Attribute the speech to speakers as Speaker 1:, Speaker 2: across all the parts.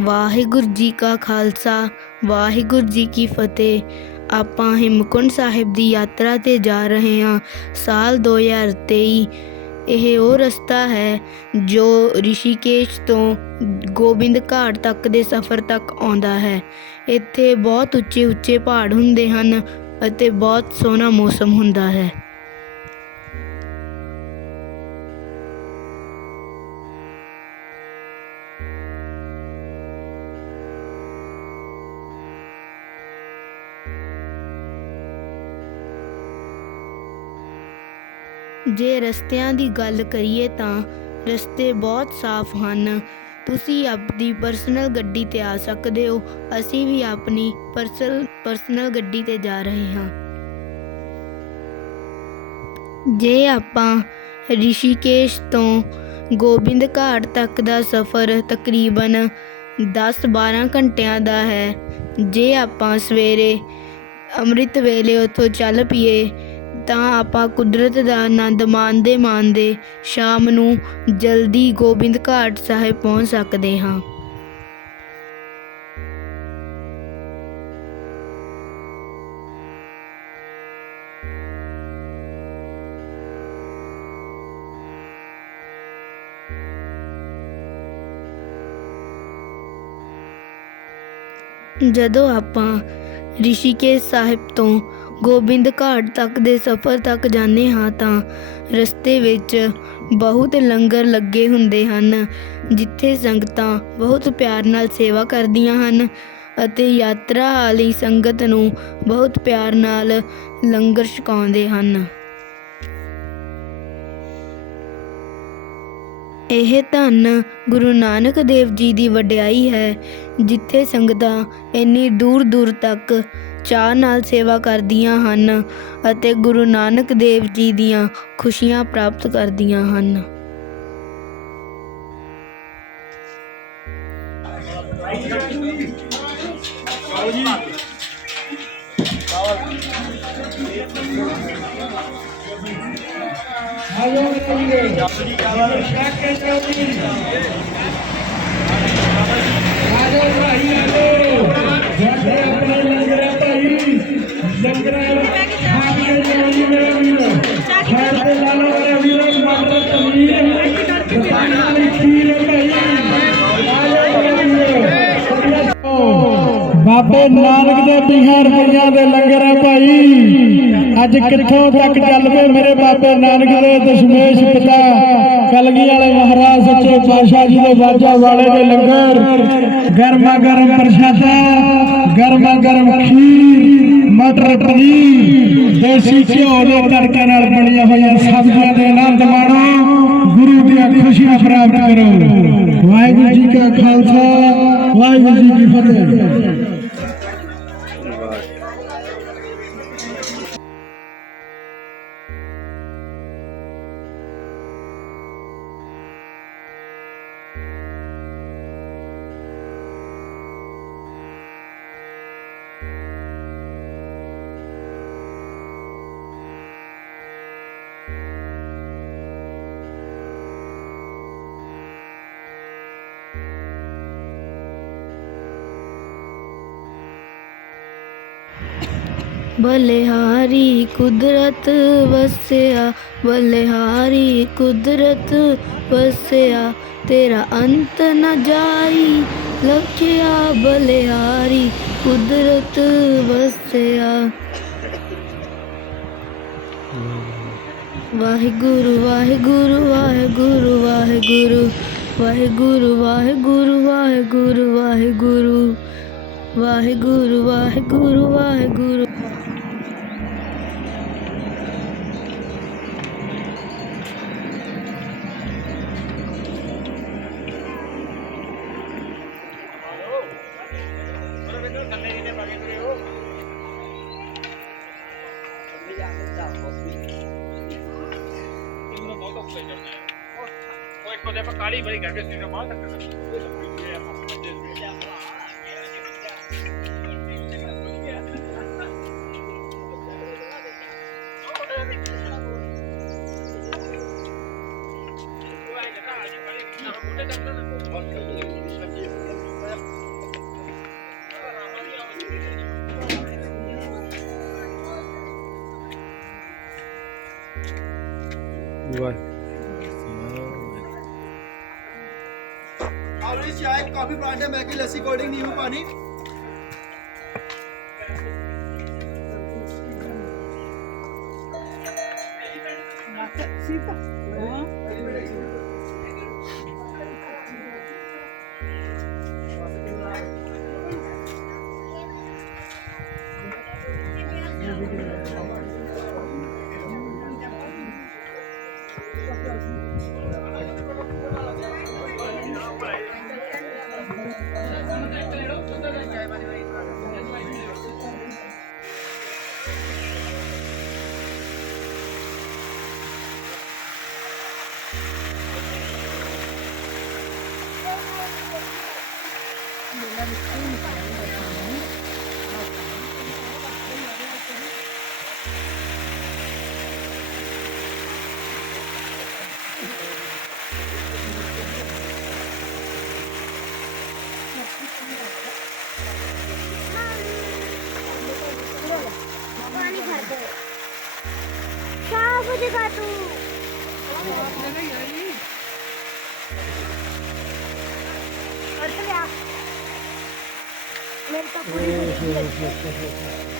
Speaker 1: ਵਾਹਿਗੁਰੂ ਜੀ ਕਾ ਖਾਲਸਾ, ਵਾਹਿਗੁਰੂ ਜੀ ਕੀ ਫਤਿਹ। ਆਪਾਂ ਹਿਮਕੁੰਡ ਸਾਹਿਬ ਦੀ ਯਾਤਰਾ ਤੇ ਜਾ ਰਹੇ ਹਾਂ, ਸਾਲ 2023 ਇਹ ਉਹ ਰਸਤਾ ਹੈ ਜੋ ਰਿਸ਼ੀਕੇਸ਼ ਤੋਂ ਗੋਬਿੰਦ ਘਾਟ ਤੱਕ ਦੇ ਸਫ਼ਰ ਤੱਕ ਆਉਂਦਾ ਹੈ। ਇੱਥੇ ਬਹੁਤ ਉੱਚੇ ਉੱਚੇ ਪਹਾੜ ਹੁੰਦੇ ਹਨ ਅਤੇ ਬਹੁਤ ਸੋਹਣਾ ਮੌਸਮ ਹੁੰਦਾ ਹੈ। ਜੇ ਰਸਤਿਆਂ ਦੀ ਗੱਲ ਕਰੀਏ ਤਾਂ ਰਸਤੇ ਬਹੁਤ ਸਾਫ਼ ਹਨ। ਤੁਸੀਂ ਆਪਣੀ ਪਰਸਨਲ ਗੱਡੀ ਤੇ ਆ ਸਕਦੇ ਹੋ। ਅਸੀਂ ਵੀ ਆਪਣੀ ਪਰਸਨਲ ਪਰਸਨਲ ਗੱਡੀ ਤੇ ਜਾ ਰਹੇ ਹਾਂ। ਜੇ ਆਪਾਂ ਰਿਸ਼ੀਕੇਸ਼ ਤੋਂ ਗੋਬਿੰਦ ਘਾਟ ਤੱਕ ਦਾ ਸਫ਼ਰ ਤਕਰੀਬਨ 10-12 ਘੰਟਿਆਂ ਦਾ ਹੈ, ਜੇ ਆਪਾਂ ਸਵੇਰੇ ਅੰਮ੍ਰਿਤ ਵੇਲੇ ਉੱਥੋਂ ਚੱਲ ਪਈਏ ਤਾਂ ਆਪਾਂ ਕੁਦਰਤ ਦਾ ਆਨੰਦ ਮਾਣਦੇ ਮਾਣਦੇ ਸ਼ਾਮ ਨੂੰ ਜਲਦੀ ਗੋਬਿੰਦ ਘਾਟ ਸਾਹਿਬ ਪਹੁੰਚ ਸਕਦੇ ਹਾਂ। ਜਦੋਂ ਆਪਾਂ ਰਿਸ਼ੀਕੇਸ਼ ਸਾਹਿਬ ਤੋਂ ਗੋਬਿੰਦ ਘਾਟ ਤੱਕ ਦੇ ਸਫ਼ਰ ਤੱਕ ਜਾਂਦੇ ਹਾਂ ਤਾਂ ਰਸਤੇ ਵਿੱਚ ਬਹੁਤ ਲੰਗਰ ਲੱਗੇ ਹੁੰਦੇ ਹਨ, ਜਿੱਥੇ ਸੰਗਤਾਂ ਬਹੁਤ ਪਿਆਰ ਨਾਲ ਸੇਵਾ ਕਰਦੀਆਂ ਹਨ ਅਤੇ ਯਾਤਰਾ ਵਾਲੀ ਸੰਗਤ ਨੂੰ ਬਹੁਤ ਪਿਆਰ ਨਾਲ ਲੰਗਰ ਛਕਾਉਂਦੇ ਹਨ। ਇਹ ਧੰਨ ਗੁਰੂ ਨਾਨਕ ਦੇਵ ਜੀ ਦੀ ਵਡਿਆਈ ਹੈ, ਜਿੱਥੇ ਸੰਗਤਾਂ ਇੰਨੀ ਦੂਰ ਦੂਰ ਤੱਕ ਚਾਹ ਨਾਲ ਸੇਵਾ ਕਰਦੀਆਂ ਹਨ ਅਤੇ ਗੁਰੂ ਨਾਨਕ ਦੇਵ ਜੀ ਦੀਆਂ ਖੁਸ਼ੀਆਂ ਪ੍ਰਾਪਤ ਕਰਦੀਆਂ ਹਨ।
Speaker 2: ਆਓ ਜੀ ਹਾਲੋ ਕਰੀਏ ਜਪ ਜੀ ਆਵਾਜ਼ ਸ਼ਾਕ ਕੇ ਚੌਧਰੀ ਰਾਜੋ ਭਾਈ ਆਓ Thank you. ਬਾਬੇ ਨਾਨਕ ਦੇ 20 ਰੁਪਈਆਂ ਦੇ ਲੰਗਰ ਹੈ ਭਾਈ। ਅੱਜ ਕਿੱਥੋਂ ਤੱਕ ਚੱਲ ਪਏ ਮੇਰੇ ਬਾਬੇ ਨਾਨਕ ਦੇ ਦਸ਼ਮੇਸ਼ ਪਿਤਾ, ਕਲਗੀ ਵਾਲੇ ਮਹਾਰਾਜ ਸੱਚੇ ਪਾਤਸ਼ਾਹ ਜੀ ਦੇ ਵਾਜਾ ਵਾਲੇ ਦੇ ਲੰਗਰ। ਗਰਮਾ ਗਰਮ ਪ੍ਰਸ਼ਾਦਾ, ਗਰਮਾ ਗਰਮ ਖੀਰ, ਮਟਰ ਪਨੀਰ, ਦੇਸੀ ਘਿਓ ਦੇ ਤੜਕੇ ਨਾਲ ਬਣੀਆਂ ਹੋਈਆਂ ਸਬਜ਼ੀਆਂ ਦੇ ਆਨੰਦ ਮਾਣੋ। ਗੁਰੂ ਦੀਆਂ ਖੁਸ਼ੀਆਂ ਪ੍ਰਾਪਤ ਕਰੋ। ਵਾਹਿਗੁਰੂ ਜੀ ਕਾ ਖਾਲਸਾ, ਵਾਹਿਗੁਰੂ ਜੀ ਕੀ ਫਤਿਹ।
Speaker 1: ਬਲਿਹਾਰੀ ਕੁਦਰਤ ਵਸਿਆ ਬਲਿਹਾਰੀ ਕੁਦਰਤ ਵਸਿਆ ਤੇਰਾ ਅੰਤ ਨਾ ਜਾਈ ਲਖਿਆ ਬਲਿਹਾਰੀ ਕੁਦਰਤ ਵਸਿਆ ਵਾਹਿਗੁਰੂ ਵਾਹਿਗੁਰੂ ਵਾਹਿਗੁਰੂ ਵਾਹਿਗੁਰੂ ਵਾਹਿਗੁਰੂ ਵਾਹਿਗੁਰੂ ਵਾਹਿਗੁਰੂ ਵਾਹਿਗੁਰੂ ਵਾਹਿਗੁਰੂ ਵਾਹਿਗੁਰੂ ਵਾਹਿਗੁਰੂ
Speaker 3: ਆਪਾਂ ਕਾਲੀ ਬਰੀ ਕਰਕੇ ਸੀ ਨਾ ਮਾਰ Vai.
Speaker 4: और इस चाय कॉफी पराठे मैगी लस्सी कोल्ड ड्रिंक नींबू पानी
Speaker 5: पानी भर दो क्या बुझेगा メルトポリメす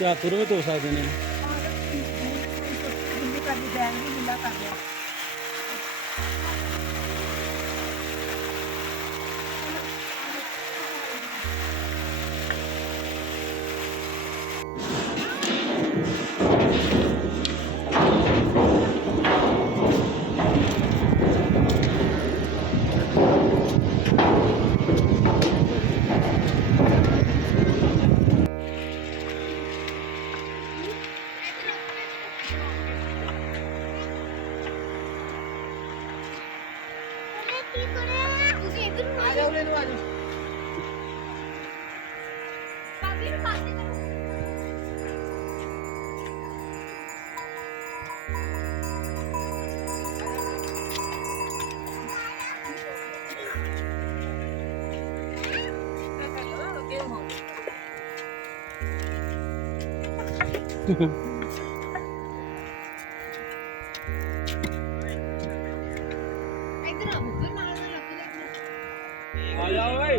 Speaker 6: ਕਿਆ ਤੁਰ ਵੀ ਧੋ ਸਕਦੇ ਨੇ।
Speaker 5: ਤੁਸੀਂ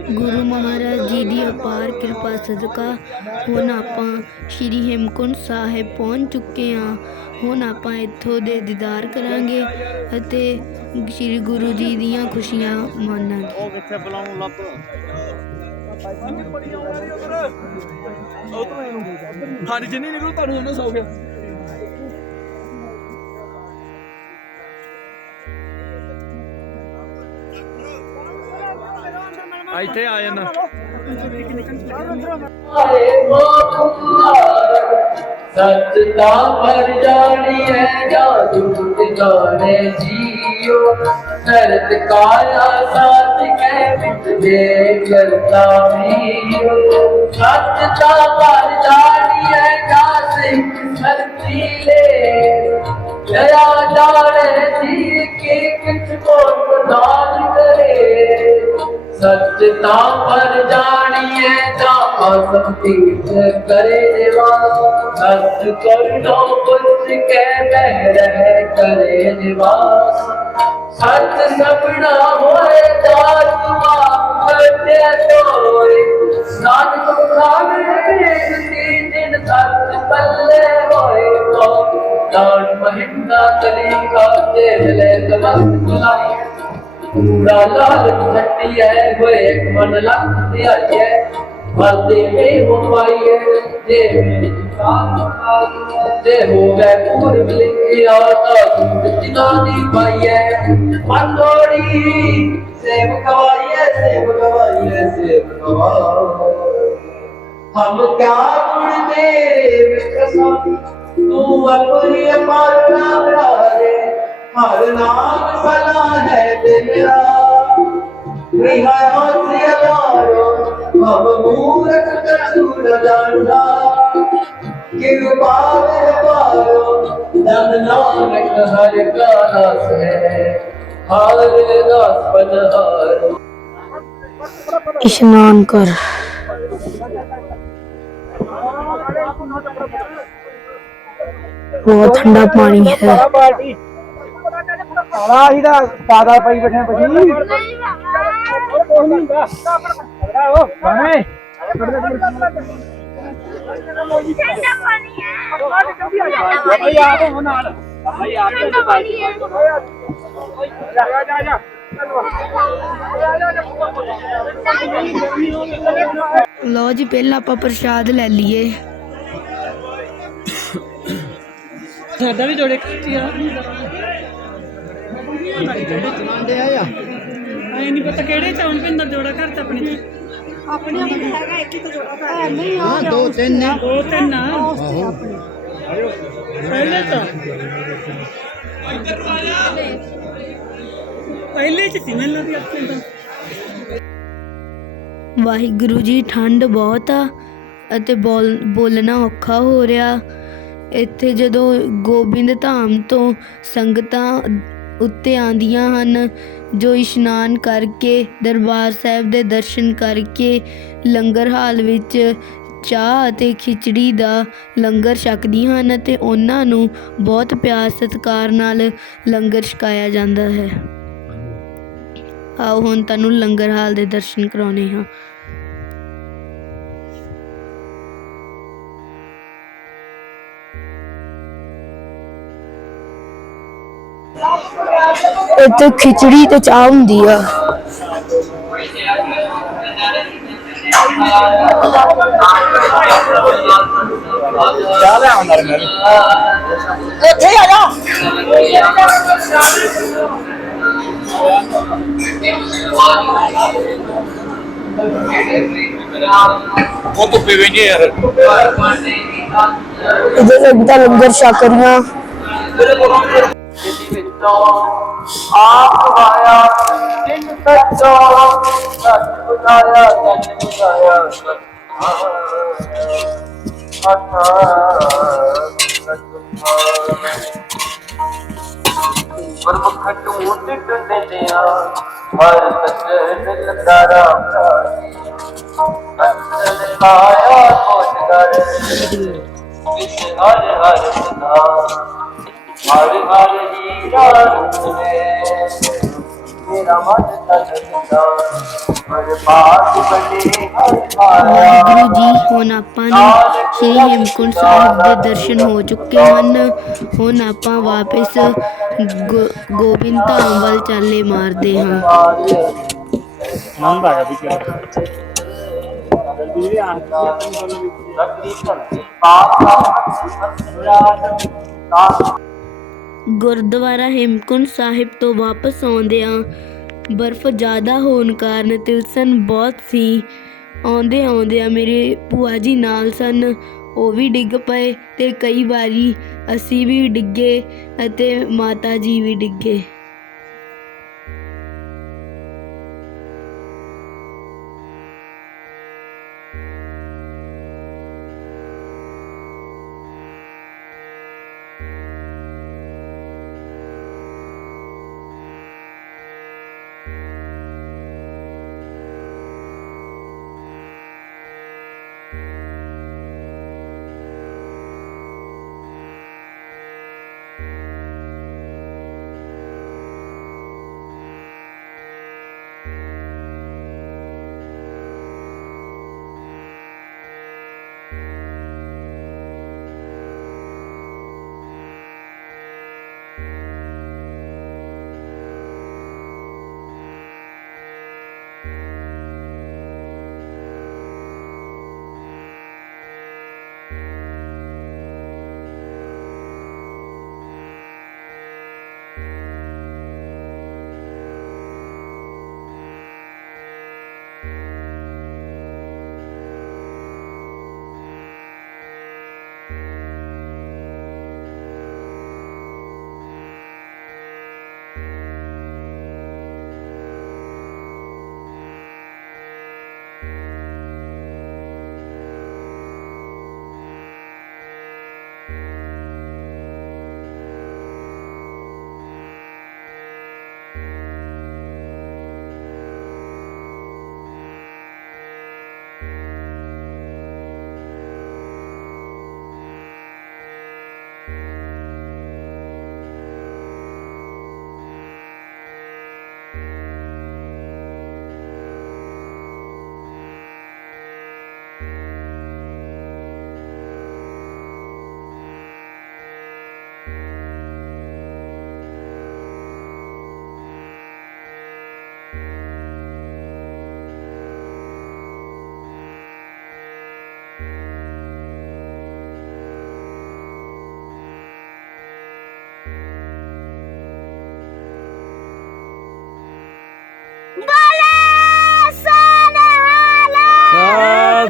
Speaker 1: ਗੁਰੂ ਮਹਾਰਾਜ ਜੀ ਦੀ ਅਪਾਰ ਕਿਰਪਾ ਸਦਕਾ ਹੁਣ ਆਪਾਂ ਸ਼੍ਰੀ ਹੇਮਕੁੰਟ ਸਾਹਿਬ ਪਹੁੰਚ ਚੁੱਕੇ ਹਾਂ। ਹੁਣ ਆਪਾਂ ਇੱਥੋਂ ਦੇ ਦੀਦਾਰ ਕਰਾਂਗੇ ਅਤੇ ਸ਼੍ਰੀ ਗੁਰੂ ਜੀ ਦੀਆਂ ਖੁਸ਼ੀਆਂ ਮਾਣਾਂਗੇ
Speaker 6: ਉਹ ਕਿੱਥੇ ਬੁਲਾਉਣ ਲੱਭ ਹਾਂਜੀ, ਜਿੰਨੀ ਨਿਕਲੂ ਤੁਹਾਨੂੰ ਉਹਨਾਂ ਸੌ ਗਿਆ। ਇੱਥੇ ਆ ਜਾਣਾ।
Speaker 7: ਸੱਚ ਪਰ ਜਾਣੀਐ ਜਾਂ ਝੂਠ ਜਾਣੇ ਜੀਓ। ਨਰਤ ਕਾਇਆ ਸਾਥ ਕਹਿ ਵਿੱਚ ਕਰਤਾ ਮੀਓ ਸੱਚ ਦਾ ਪਰ ਜਾਣੀਐ ਜਾਂ ਸਿੱਖ ਸੱਚੀ ਲੈ। ਜਾਣੇ ਜੀ ਕੀ ਕਿਛ ਕੋਲ ਪ੍ਰਦਾਨ ਕਰੇ ਸੱਚ ਤਾਂ ਪਰ ਜਾਣੀਏ ਤਾਂ ਆਸਮ ਤੀਰਥ ਕਰੇ ਦੇਵਾ ਸੱਚ ਕਰਨੋ ਕੁਝ ਕਹਿ ਬਹਿ ਰਹਿ ਕਰੇ ਨਿਵਾਸ ਸੱਚ ਸਪਨਾ ਹੋਏ ਤਾਜੁਮਾ ਕਰਤੇ ਤੋਏ ਨਾਨਕ ਖਾਵੇ ਤੀ ਦਿਨ ਸੱਚ ਪੱਲੇ ਹੋਏ ਕੋ ਦਾਨ ਮਹਿੰਗਾ ਤਲੀ ਕਾਤੇ ਲੈ ਤਮਸ ਬੁਲਾਈ ਪੂਰਾ ਲਾਲਚ ਛੱਟੀ ਹੈ ਹੋਏ ਮਨ ਲੱਖ ਧਿਆਈਐ ਵਰਦੇ ਮੇ ਹੋਵਾਈਐ ਜੇ سیب کمائیے ہم پیارے پال نام
Speaker 1: سلام ہے بہت ٹھنڈا پانی تاج
Speaker 2: پائی بیٹھے بھائی۔ ਪਾਦਾ
Speaker 5: ਬਾਬਾ
Speaker 2: ਕਹੇ
Speaker 5: ਠੰਡਾ ਪਾਣੀ ਹੈ
Speaker 3: ਆ ਤੋਂ ਨਾਲ। ਭਾਈ ਆ ਕੇ
Speaker 5: ਠੰਡਾ ਪਾਣੀ ਹੈ
Speaker 3: ਜਾ ਜਾ ਜਾ।
Speaker 1: ਲਓ ਜੀ ਪਹਿਲਾਂ ਆਪਾਂ ਪ੍ਰਸ਼ਾਦ ਲੈ ਲਈਏ।
Speaker 6: ਸਾਡਾ ਵੀ ਜੋੜੇ ਕੱਚੀ ਆ। ਐ ਨਹੀਂ ਪਤਾ ਕਿਹੜੇ ਚਾਉਣ ਪਿੰਦਰ ਜੋੜਾ ਘਰ ਤੇ ਆਪਣੇ
Speaker 5: ਆਪਣੇ ਆਪਣੇ ਹੈਗਾ ਇੱਕ ਹੀ ਤਾਂ ਜੋੜਾ ਹੈ ਨਹੀਂ ਆ
Speaker 6: ਦੋ ਤਿੰਨ ਆ ਪਹਿਲੇ ਤਾਂ। ਪਹਿਲੇ ਚ ਸੀ ਮੈਨੂੰ ਲੱਗਦਾ ਆਪਣੇ ਤਾਂ।
Speaker 1: ਵਾਹਿਗੁਰੂ ਜੀ ਠੰਡ ਬਹੁਤ ਆ ਅਤੇ ਬੋਲ ਬੋਲਣਾ ਔਖਾ ਹੋ ਰਿਹਾ। ਇੱਥੇ ਜਦੋਂ ਗੋਬਿੰਦ ਧਾਮ ਤੋਂ ਸੰਗਤਾਂ ਉੱਤੇ ਆਂਦੀਆਂ ਹਨ, ਜੋ ਇਸ਼ਨਾਨ ਕਰਕੇ, ਦਰਬਾਰ ਸਾਹਿਬ ਦੇ ਦਰਸ਼ਨ ਕਰਕੇ ਲੰਗਰ ਹਾਲ ਵਿੱਚ ਚਾਹ ਅਤੇ ਖਿਚੜੀ ਦਾ ਲੰਗਰ ਛਕਦੀਆਂ ਹਨ ਅਤੇ ਉਹਨਾਂ ਨੂੰ ਬਹੁਤ ਪਿਆਰ ਸਤਿਕਾਰ ਨਾਲ ਲੰਗਰ ਛਕਾਇਆ ਜਾਂਦਾ ਹੈ। ਆਓ ਹੁਣ ਤੁਹਾਨੂੰ ਲੰਗਰ ਹਾਲ ਦੇ ਦਰਸ਼ਨ ਕਰਾਉਣੇ ਹਾਂ। ਇੱਥੇ ਖਿਚੜੀ ਤੇ ਚਾਹ ਹੁੰਦੀ ਆ।
Speaker 3: ਚਾਹ ਲੈ ਆਉਂਦਾ ਮੈਂ ਉਹ ਤੋਂ ਪੀਵੇ ਨਹੀਂ ਯਾਰ।
Speaker 1: ਇਹਦੇ ਲੱਗਦਾ ਲੰਗਰ ਛਕ ਰਹੀਆਂ
Speaker 7: ਆਪ ਆਇਆ ਜਿਨ ਸੱਚੋ ਸੱਚ ਬੁਲਾਇਆ ਸੱਚ ਬੁਲਾਇਆ ਗੁਰਮੁਖ ਢੂੰਡ ਟੁੱਟਦੇ ਆ ਹਰ ਸੱਚ ਦਿਲ ਕਰਾ ਸੱਚ ਕਾਇਆ ਕੋਟ ਕਰ ਵਿਸ਼ ਹਰ ਹਰ ਸਦਾ ਹਰ ਹਰ ਜੀ ਰਾਮ ਨੇ ਮੇਰਾ ਮਨ ਹਰ ਬਾਤ ਬਨੇ ਹਰ ਮਾਇਆ
Speaker 1: ਵਾਹਿਗੁਰੂ ਜੀ ਹੁਣ ਆਪਾਂ ਨੂੰ ਸ੍ਰੀ ਹੇਮਕੁੰਟ ਸਾਹਿਬ ਦੇ ਦਰਸ਼ਨ ਹੋ ਚੁੱਕੇ ਹਨ। ਹੁਣ ਆਪਾਂ ਵਾਪਸ ਗੋ- ਗੋਬਿੰਦ ਧਾਮ ਵੱਲ ਚਾਲੇ ਮਾਰਦੇ ਹਾਂ।
Speaker 3: ਨੰਦ ਆ ਗਿਆ ਵੀ ਕਿਆ ਜਲਦੀ ਆ
Speaker 1: ਗੁਰਦੁਆਰਾ ਹੇਮਕੁੰਟ ਸਾਹਿਬ ਤੋਂ ਵਾਪਸ ਆਉਂਦਿਆਂ ਬਰਫ਼ ਜ਼ਿਆਦਾ ਹੋਣ ਕਾਰਨ ਤਿਲਸਨ ਬਹੁਤ ਸੀ। ਆਉਂਦੇ ਆਉਂਦਿਆਂ ਮੇਰੇ ਭੂਆ ਜੀ ਨਾਲ ਸਨ। ਉਹ ਵੀ ਡਿੱਗ ਪਏ ਤੇ ਕਈ ਵਾਰੀ ਅਸੀਂ ਵੀ ਡਿੱਗੇ ਅਤੇ ਮਾਤਾ ਜੀ ਵੀ ਡਿੱਗੇ।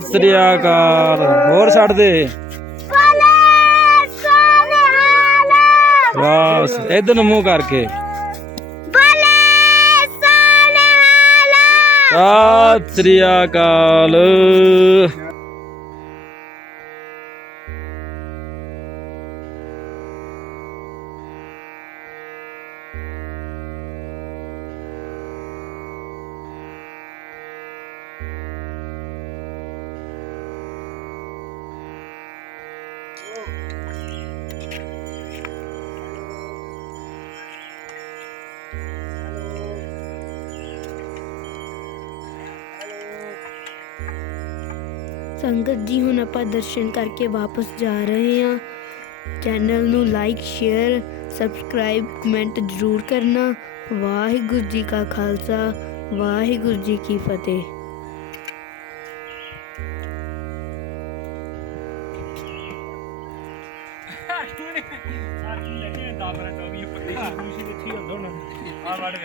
Speaker 8: ਸਤਿ ਸ੍ਰੀ ਅਕਾਲ। ਹੋਰ ਛੱਡ ਦੇ। ਬਸ ਇਧਰ ਨੂੰ ਮੂੰਹ ਕਰਕੇ। ਸਤਿ ਸ੍ਰੀ ਅਕਾਲ।
Speaker 1: ਸੰਗਤ ਜੀ, ਹੁਣ ਆਪਾਂ ਦਰਸ਼ਨ ਕਰਕੇ ਵਾਪਸ ਜਾ ਰਹੇ ਹਾਂ। ਚੈਨਲ ਨੂੰ ਲਾਈਕ ਸ਼ੇਅਰ ਸਬਸਕ੍ਰਾਈਬ ਕਮੈਂਟ ਜ਼ਰੂਰ ਕਰਨਾ। ਵਾਹਿਗੁਰੂ ਜੀ ਕਾ ਖਾਲਸਾ, ਵਾਹਿਗੁਰੂ ਜੀ ਕੀ ਫਤਿਹ।
Speaker 3: ਆ ਕੀ ਲੈ ਕੇ ਦਾਬਰਾ ਆ ਵੜ